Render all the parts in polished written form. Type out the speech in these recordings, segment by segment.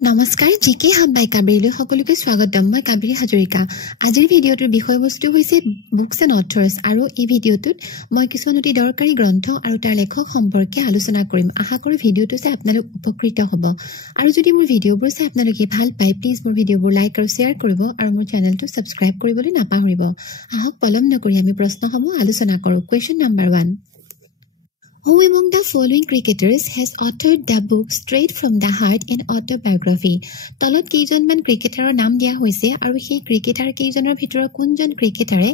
নমস্কাৰ জিকে হাব বাই কাবেৰীলৈ সকলোকে স্বাগতম মই কাবেৰী হাজৰিকা আজিৰ ভিডিঅটোৰ বিষয়বস্তু হৈছে বুকছ এণ্ড অথৰ্ছ আৰু এই ভিডিঅটোত মই কিছুমান অতি দৰকাৰী গ্ৰন্থ আৰু তাৰ লেখক সম্পৰ্কে আলোচনা কৰিম আশা কৰোঁ ভিডিঅটো চাই আপোনালোক উপকৃত হ'ব আৰু যদি মোৰ ভিডিঅবোৰ চাই আপোনালোকে ভাল পায় প্লিজ মোৰ ভিডিঅবোৰ লাইক আৰু শ্বেয়াৰ কৰিব আৰু মোৰ চেনেলটো সাবস্ক্ৰাইব কৰিবলৈ নাপাহৰিব আহক পলম নকৰি আমি প্ৰশ্নসমূহ আলোচনা কৰোঁ question number 1 Who among the following cricketers has authored the book Straight from the Heart and Autobiography? তলত কেইজনমান ক্ৰিকেটাৰৰ নাম দিয়া হৈছে আৰু সেই ক্ৰিকেটাৰ কেইজনৰ ভিতৰত কোনজন ক্ৰিকেটাৰে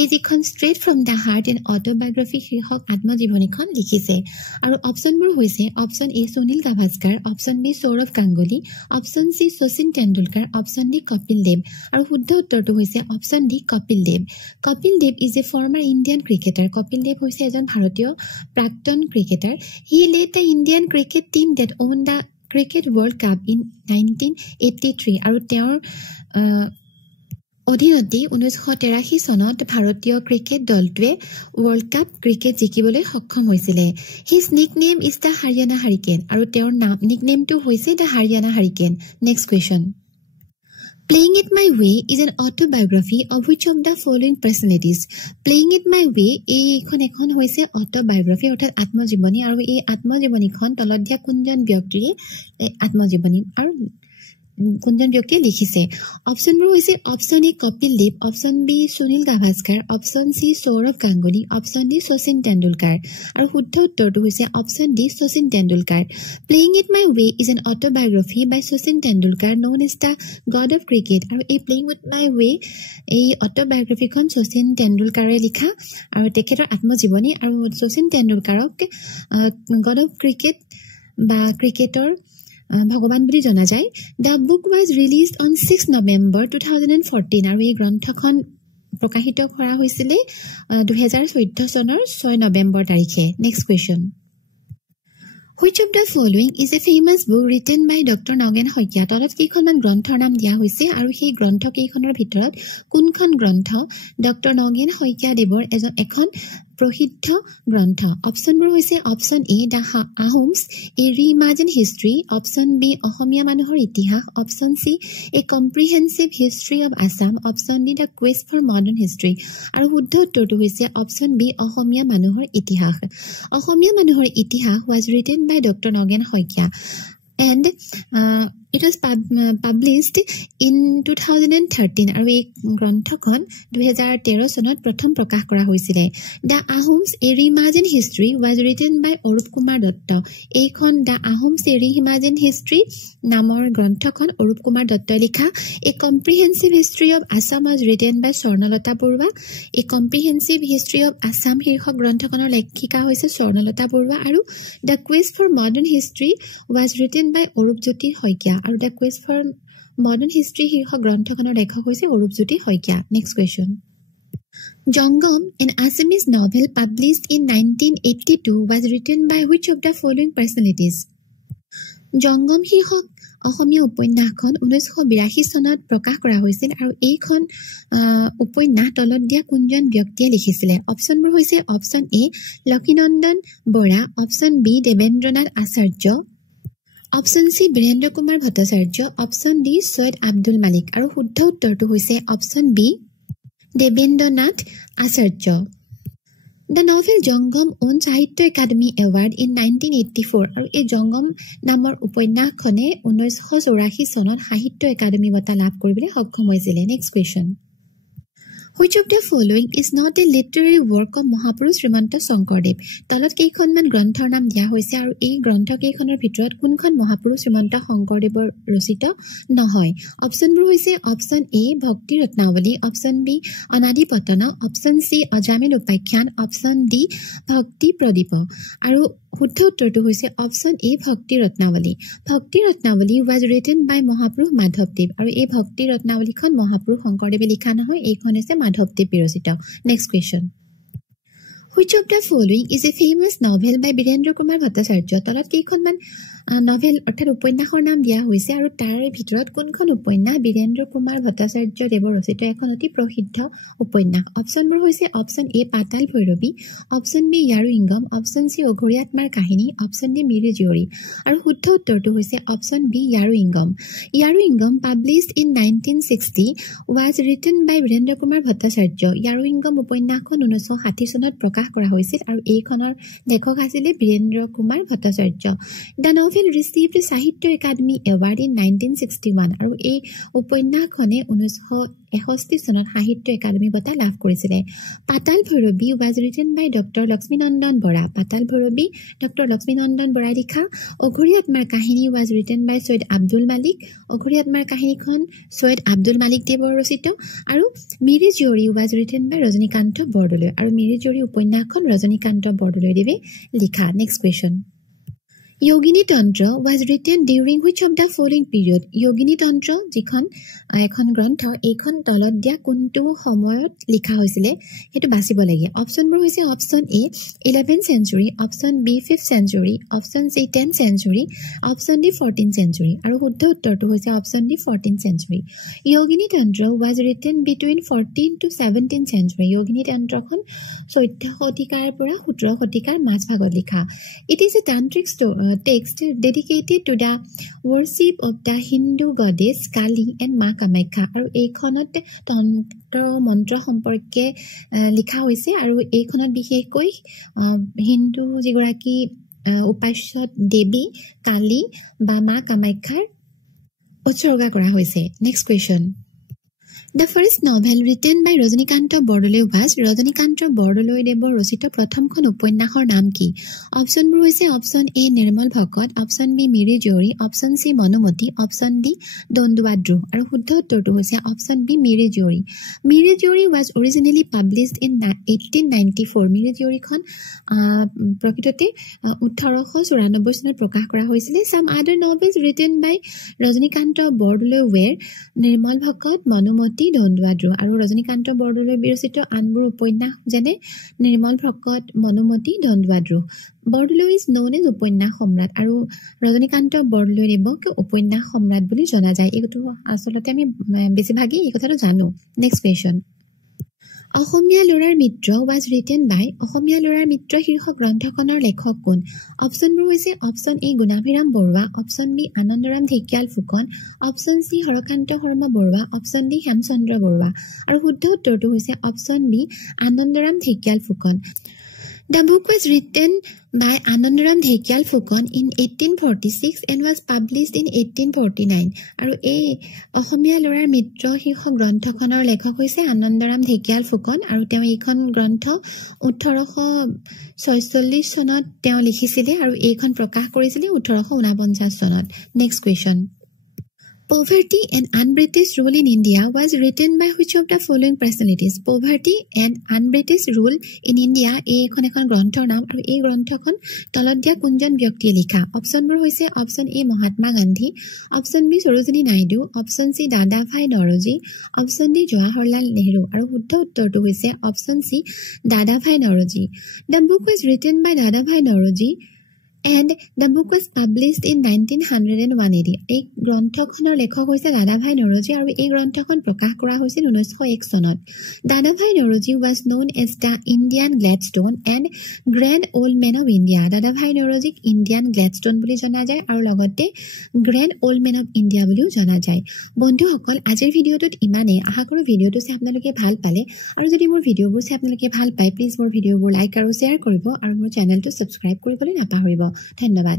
এই যিখন Straight from the Heart and Autobiography শীৰ্ষক আত্মজীৱনীখন লিখিছে আৰু অপচনবোৰ হৈছে option A Sunil Gavaskar option B Sourav Ganguly option C Sachin Tendulkar option D Kapil Dev আৰু শুদ্ধ উত্তৰটো হৈছে option D Kapil Dev Kapil Dev is a former Indian cricketer Kapil Dev হৈছে এজন ভাৰতীয় প্ৰাক্তন cricketer. He led the Indian cricket team that won the Cricket World Cup in 1983 আৰু তেওঁৰ অধীনতে 1983 চনত ভাৰতীয় ক্ৰিকেট দলটোৱে ৱৰ্ল্ড কাপ ক্ৰিকেট জিকিবলৈ সক্ষম হৈছিল His nickname is the Haryana Hurricane আৰু তেওঁৰ নিকনেমটো হৈছে the Haryana Hurricane Next question Playing It My Way is an autobiography of which of the following personalities? Playing It My Way এখন হৈছে autobiography অৰ্থাৎ আত্মজীৱনী আৰু এই আত্মজীৱনীখন তলত দিয়া কোনজন ব্যক্তিৰ আত্মজীৱনী আৰু কোনজন ব্যক্তিয়ে লিখিছে অপচনবোৰ হৈছে option A Kapil Dev option B Sunil Gavaskar option C Sourav Ganguly option D Sachin Tendulkar আৰু শুদ্ধ উত্তৰটো হৈছে option D Sachin Tendulkar Playing It My Way is an autobiography by Sachin Tendulkar known as the God of Cricket আৰু এই Playing It My Way এই অটোবায়োগ্ৰাফিখন শচীন তেণ্ডুলকাৰে লিখা আৰু তেখেতৰ আত্মজীৱনী আৰু শচীন তেণ্ডুলকাৰক God of Cricket বা ক্ৰিকেটৰ ভগৱান বুলি জনা যায় The book was released on 6 November 2014 আৰু এই গ্ৰন্থখন প্ৰকাশিত কৰা হৈছিল 2014 চনৰ 6 নৱেম্বৰ তাৰিখে Next question Which of the following is a famous book written by Dr. Nogen Hoikia? তলত কেইখনমান গ্ৰন্থৰ নাম দিয়া হৈছে আৰু সেই গ্ৰন্থ কেইখনৰ ভিতৰত কোনখন গ্ৰন্থ ডক্টৰ নগেন শইকীয়া দেৱৰ এখন প্ৰসিদ্ধ গ্ৰন্থ অপচনবোৰ হৈছে option A the Ahoms a reimagine history option B Asamiya মানুহৰ ইতিহাস option C a comprehensive history of Assam option D the quest for modern history আৰু শুদ্ধ উত্তৰটো হৈছে অপচন বি অসমীয়া মানুহৰ ইতিহাস অসমীয়া মানুহৰ ইতিহাস was written by Dr. Nogen Hoikia and it was published in 2013 আৰু এই গ্ৰন্থখন 2013 চনত প্ৰথম প্ৰকাশ কৰা হৈছিল The Ahoms A Reimagined History was written by Arup Kumar Dutta এইখন The Ahoms A Reimagined History নামৰ গ্ৰন্থখন অৰূপ কুমাৰ দত্তই লিখা A Comprehensive History of Assam was written by Swarnalata Barua A Comprehensive History of Assam শীৰ্ষক গ্ৰন্থখনৰ লেখিকা হৈছে স্বৰ্ণলতা বৰুৱা আৰু The Quest for Modern History was written by Arupjyoti Saikia আৰু The Quest for Modern History শীৰ্ষক গ্ৰন্থখনৰ লেখক হৈছে Arupjyoti Saikia Next question Jongam an Assamese novel published in 1982 was written by which of the following personalities Jongam শীৰ্ষক অসমীয়া উপন্যাসখন 1982 চনত প্ৰকাশ কৰা হৈছিল আৰু এইখন উপন্যাস তলত দিয়া কোনজন ব্যক্তিয়ে লিখিছিল অপচনবোৰ হৈছে option A Lakshminandan Bora option B Debendranath Acharya option C Birendra Kumar Bhattacharya option D Syed Abdul Malik আৰু শুদ্ধ উত্তৰটো হৈছে option B Debendranath Acharya The novel Jongam won Sahitya Academy Award in 1984 আৰু এই জংগম নামৰ উপন্যাসখনে 1984 চনত সাহিত্য একাডেমী বঁটা লাভ কৰিবলৈ সক্ষম হৈছিল Next question Which of the following is not a literary work of Mahapurush Srimanta Shankardev? তলত কেইখনমান গ্ৰন্থৰ নাম দিয়া হৈছে আৰু এই গ্ৰন্থ কেইখনৰ ভিতৰত কোনখন মহাপুৰুষ শ্ৰীমন্ত শংকৰদেৱৰ ৰচিত নহয় অপচনবোৰ হৈছে অপচন এ ভক্তি ৰত্নাৱলী অপচন বি অনাদি পতন অপচন সি অজামিল উপাখ্যান অপচন ডি ভক্তি প্ৰদীপ আৰু শুদ্ধ উত্তৰটো হৈছে অপচন এ ভক্তি ৰত্নাৱলী was written by মহাপুৰুষ মাধৱদেৱ আৰু এই ভক্তি ৰত্নাৱলীখন মহাপুৰুষ শংকৰদেৱে লিখা নহয় এইখন হৈছে মাধৱদেৱ বিৰচিত Next question Which of the following is a famous novel by Birendra Kumar Bhattacharya তলত কেইখনমান নভেল অৰ্থাৎ উপন্যাসৰ নাম দিয়া হৈছে আৰু তাৰে ভিতৰত কোনখন উপন্যাস বীৰেন্দ্ৰ কুমাৰ ভট্টাচাৰ্য দেৱৰ ৰচিত এখন অতি প্ৰসিদ্ধ উপন্যাস অপশ্যনবোৰ হৈছে option A Patal Bhairavi option B Yaruingam option C Aghari Atmar কাহিনী অপশ্যন ডি মিৰি জীয়ৰী আৰু শুদ্ধ উত্তৰটো হৈছে option B Yaruingam published in 1960 was written by Birendra Kumar Bhattacharya Yaruingam উপন্যাসখন 1960 চনত প্ৰকাশ কৰা হৈছিল আৰু এইখনৰ লেখক আছিল Birendra Kumar Bhattacharya The novel received Sahitya Academy Award in 1961 আৰু এই উপন্যাসখনে 1961 চনত সাহিত্য একাডেমী বঁটা লাভ কৰিছিল পাতাল Bhairavi was written by Dr. Lakshminandan Bora পাতাল ভৈৰৱী ডক্টৰ লক্ষ্মীনন্দন বৰাই লিখা অঘৰী আত্মাৰ কাহিনী was written by Syed Abdul মালিক অঘৰী আত্মাৰ কাহিনীখন সৈয়দ আব্দুল মালিক দেৱৰ ৰচিত আৰু Miri Jiyori was written by Rajanikanta Bordoloi আৰু মিৰি জীয়ৰী উপন্যাসখন ৰজনীকান্ত বৰদলৈ দেৱে লিখা next question Yogini Tantra was written during which of the following period? Yogini Tantra যিখন এখন গ্ৰন্থ এইখন তলত দিয়া কোনটো সময়ত লিখা হৈছিল হেতু বাছিব লাগে অপচনবোৰ হৈছে option A 11th century option B 5th century option C 10th century option D 14th century আৰু শুদ্ধ উত্তৰটো হৈছে option D 14th century Yogini Tantra was written between 14th to 17th century Yogini Tantraখন 14 শতিকাৰ পৰা 17 শতিকাৰ মাজভাগত লিখা It is a tantric text dedicated to the worship of the Hindu goddess Kali and Ma Kamakya আৰু এইখনত তন্ত্ৰ মন্ত্ৰ সম্পৰ্কে লিখা হৈছে আৰু এইখনত বিশেষকৈ হিন্দু যিগৰাকী উপাস্য দেৱী কালী বা মা কামাখ্যাৰ উৎসৰ্গা কৰা হৈছে next question The first novel written by Rajnikanta Bordoloi was Rajnikanta Bordoloi দেৱৰ ৰচিত প্ৰথমখন উপন্যাসৰ নাম কি অপচনবোৰ হৈছে অপচন এ নিৰ্মল ভকত option B Miri Jiyori option সি মনুমতি অপচন ডি দন্দুৱাদ্ৰু আৰু শুদ্ধ উত্তৰটো হৈছে option B Miri Jiyori was originally published in 1894 Miri জীয়ৰীখন প্ৰকৃততে 1894 চনত প্ৰকাশ কৰা হৈছিল some other novels written by Rajnikanta Bordoloi were নিৰ্মল ভকত মনুমতি দন্দুৱাদ্ৰু আৰু ৰজনীকান্ত বৰদলৈ বিৰচিত আনবোৰ উপন্যাস যেনে নিৰ্মল ভকত মনুমতি দন্দুৱাদ্ৰু বৰদলৈ ইজ known as উপন্যাস সম্ৰাট আৰু ৰজনীকান্ত বৰদলৈ দেৱক উপন্যাস সম্ৰাট বুলি জনা যায় এইটো আসলতে আমি বেছিভাগই এই কথাটো জানো নেক্সট কোৱেশ্চন অসমীয়া লৰাৰ মিত্ৰ was written by অসমীয়া লৰাৰ মিত্ৰ শীৰ্ষক গ্ৰন্থখনৰ লেখক কোন অপচনবোৰ হৈছে option A Gunabhiram Barua option B Anandaram Dhekial Phukan option C Harakanta Sharma Barua option D Hemchandra Barua আৰু শুদ্ধ উত্তৰটো হৈছে option B Anandaram Dhekial Phukan The book was written by Anandaram Dhekial Phukon in 1846 and was published in 1849. আৰু এই অসমীয়া লৰাৰ মিত্ৰ শীৰ্ষক গ্ৰন্থখনৰ লেখক হৈছে আনন্দৰাম ঢেকিয়াল ফুকন আৰু তেওঁ এইখন গ্ৰন্থ 1846 চনত তেওঁ লিখিছিল আৰু এইখন প্ৰকাশ কৰিছিল 1849 চনত next question Poverty and Un-British Rule in India was written by which of the following personalities? Poverty and Un-British Rule in India এইখন এখন গ্ৰন্থৰ নাম আৰু এই গ্ৰন্থখন তলত দিয়া কোনজন ব্যক্তিয়ে লিখা অপচনবোৰ হৈছে option A Mahatma Gandhi option B Sarojini Naidu option C Dadabhai Naoroji option D Jawaharlal Nehru আৰু শুদ্ধ উত্তৰটো হৈছে option C Dadabhai নৰজী The book was written by দাদাভাই নৰজী and the book was published in 1901 AD এই গ্ৰন্থখনৰ লেখক হৈছে দাদাভাই নৰজী আৰু এই গ্ৰন্থখন প্ৰকাশ কৰা হৈছিল 1901 চনত দাদাভাই নৰজী was known as the Indian Gladstone and Grand Old Man of India দাদাভাই নৰজীক ইণ্ডিয়ান গ্লেডষ্টন বুলি জনা যায় আৰু লগতে grand old man of India বুলিও জনা যায় বন্ধুসকল আজিৰ ভিডিঅ'টোত ইমানেই আশা কৰোঁ ভিডিঅ'টো চাই আপোনালোকে ভাল পালে আৰু যদি মোৰ ভিডিঅ'বোৰ চাই আপোনালোকে ভাল পায় প্লিজ মোৰ ভিডিঅ'বোৰ লাইক আৰু শ্বেয়াৰ কৰিব আৰু মোৰ চেনেলটো সাবস্ক্ৰাইব কৰিবলৈ নাপাহৰিব ধন্যবাদ